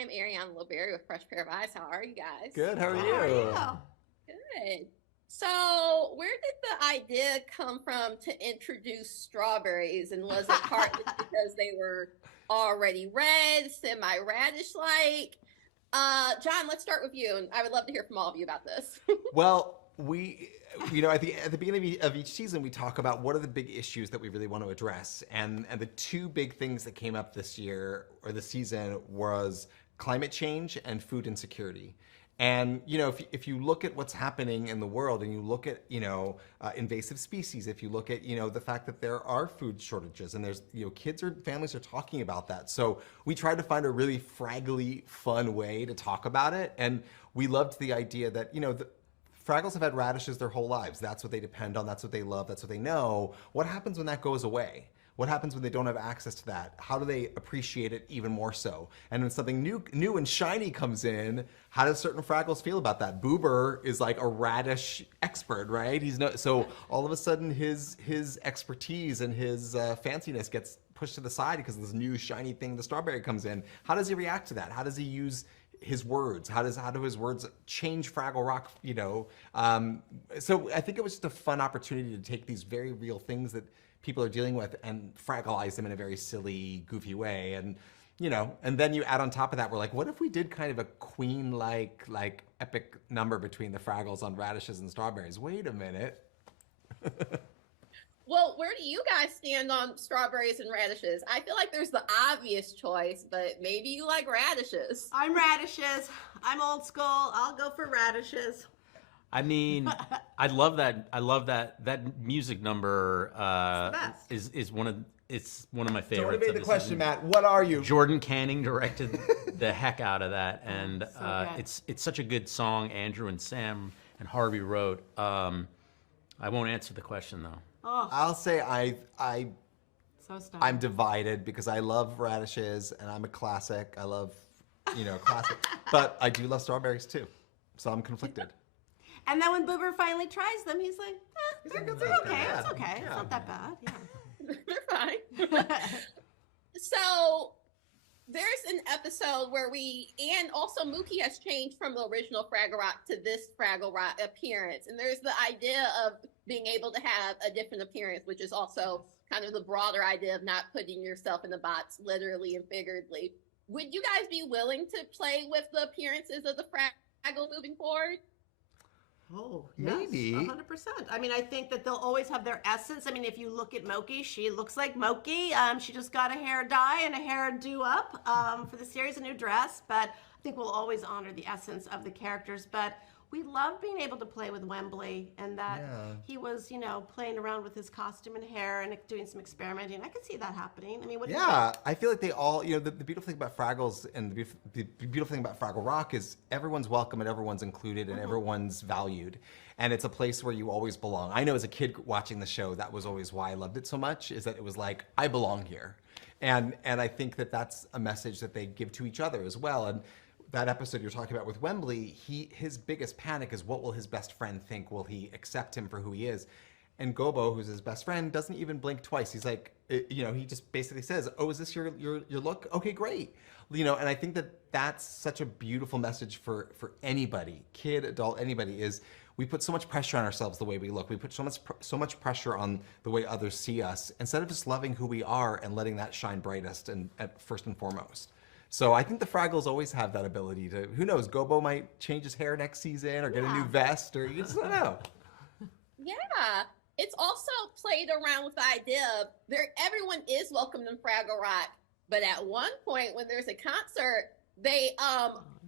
I'm Ariana DeBose with Fresh Pair of Eyes. How are you guys? Good. How are How you? are you? Good. So, where did the idea come from to introduce strawberries? And was it partly because they were already red, semi-radish-like? John, let's start with you, and I would love to hear from all of you about this. Well, at the beginning of each season, we talk about what are the big issues that we really want to address, and the two big things that came up this year or this season was climate change and food insecurity. And if you look at what's happening in the world, and you look at invasive species, if you look at the fact that there are food shortages, and there's kids or families are talking about that. So we tried to find a really fraggly, fun way to talk about it, and we loved the idea that the Fraggles have had radishes their whole lives. That's what they depend on. That's what they love. That's what they know. What happens when that goes away? What happens when they don't have access to that? How do they appreciate it even more so? And when something new and shiny comes in, how does certain Fraggles feel about that? Boober is like a radish expert, right? So all of a sudden his expertise and his fanciness gets pushed to the side because this new shiny thing, the strawberry, comes in. How does he react to that? How does he use his words? How do his words change Fraggle Rock? So I think it was just a fun opportunity to take these very real things that people are dealing with and Fraggleize them in a very silly, goofy way. And then you add on top of that, we're like, what if we did kind of a Queen-like epic number between the Fraggles on radishes and strawberries? Wait a minute. Well, where do you guys stand on strawberries and radishes? I feel like there's the obvious choice, but maybe you like radishes. I'm radishes. I'm old school. I'll go for radishes. I mean, I love that. I love that music number. Is one of my favorites. So what made the question, season. Matt? What are you? Jordan Canning directed the heck out of that, and it's such a good song. Andrew and Sam and Harvey wrote. I won't answer the question though. Oh, I'll say I'm so divided because I love radishes and I'm a classic. I love classic, but I do love strawberries too, so I'm conflicted. And then when Boober finally tries them, he's like, they're okay. It's okay. Yeah. It's not that bad. Yeah. They're fine. So there's an episode where and also Mokey has changed from the original Fraggle Rock to this Fraggle Rock appearance. And there's the idea of being able to have a different appearance, which is also kind of the broader idea of not putting yourself in the box, literally and figuratively. Would you guys be willing to play with the appearances of the Fraggle moving forward? Oh, Maybe. yes, 100%. I mean, I think that they'll always have their essence. I mean, if you look at Mokey, she looks like Mokey. She just got a hair dye and a hair do-up for the series, a new dress. But I think we'll always honor the essence of the characters. But we love being able to play with Wembley and that he was, playing around with his costume and hair and doing some experimenting. I could see that happening. I mean, what do you think? I feel like they all, the beautiful thing about Fraggles and the beautiful thing about Fraggle Rock is everyone's welcome and everyone's included and everyone's valued. And it's a place where you always belong. I know as a kid watching the show, that was always why I loved it so much, is that it was like, I belong here. And I think that that's a message that they give to each other as well. And that episode you're talking about with Wembley, his biggest panic is what will his best friend think? Will he accept him for who he is? And Gobo, who's his best friend, doesn't even blink twice. He's like, he just basically says, "Oh, is this your look? Okay, great." And I think that that's such a beautiful message for anybody, kid, adult, anybody. Is we put so much pressure on ourselves the way we look. We put so much pressure on the way others see us instead of just loving who we are and letting that shine brightest and at first and foremost. So I think the Fraggles always have that ability to, who knows, Gobo might change his hair next season or get a new vest, or you just don't know. Yeah. It's also played around with the idea of everyone is welcome in Fraggle Rock, but at one point when there's a concert, they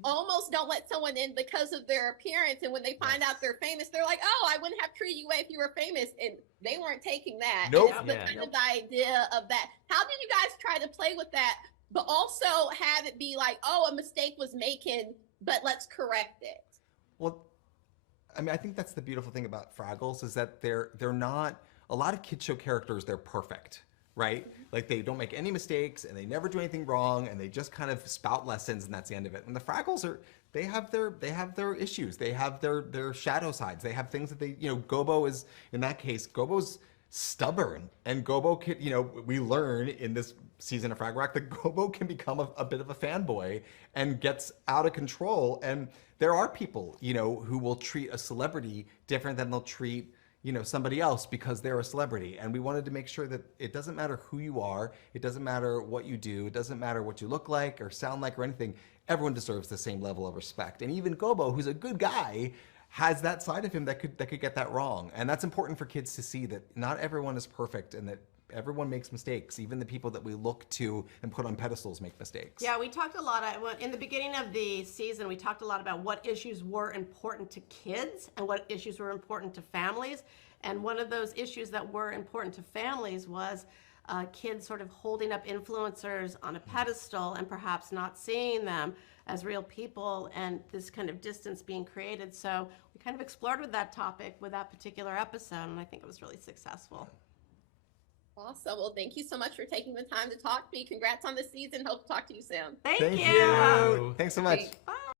almost don't let someone in because of their appearance, and when they find out they're famous, they're like, "Oh, I wouldn't have treated you if you were famous," and they weren't taking that. Nope. And it's kind of the idea of that. How did you guys try to play with that, but also have it be like, "Oh, a mistake was making, but let's correct it"? Well, I mean, I think that's the beautiful thing about Fraggles is that they're not, a lot of kid show characters, they're perfect, right? Like they don't make any mistakes and they never do anything wrong and they just kind of spout lessons and that's the end of it. And the Fraggles they have their issues. They have their shadow sides. They have things that they, Gobo is, in that case, Gobo's stubborn, and Gobo can, we learn in this season of Fraggle Rock that Gobo can become a bit of a fanboy and gets out of control. And there are people, you know, who will treat a celebrity different than they'll treat, you know, somebody else because they're a celebrity. And we wanted to make sure that it doesn't matter who you are, it doesn't matter what you do, it doesn't matter what you look like or sound like or anything. Everyone deserves the same level of respect. And even Gobo, who's a good guy, has that side of him that could get that wrong. And that's important for kids to see, that not everyone is perfect and that everyone makes mistakes. Even the people that we look to and put on pedestals make mistakes. Yeah, we talked a lot in the beginning of the season. We talked a lot about what issues were important to kids and what issues were important to families. And one of those issues that were important to families was kids sort of holding up influencers on a pedestal and perhaps not seeing them as real people, and this kind of distance being created. So we kind of explored with that topic with that particular episode, and I think it was really successful. Awesome. Well, thank you so much for taking the time to talk to me. Congrats on the season. Hope to talk to you soon. Thank Thank you. you. Thanks so much. Great.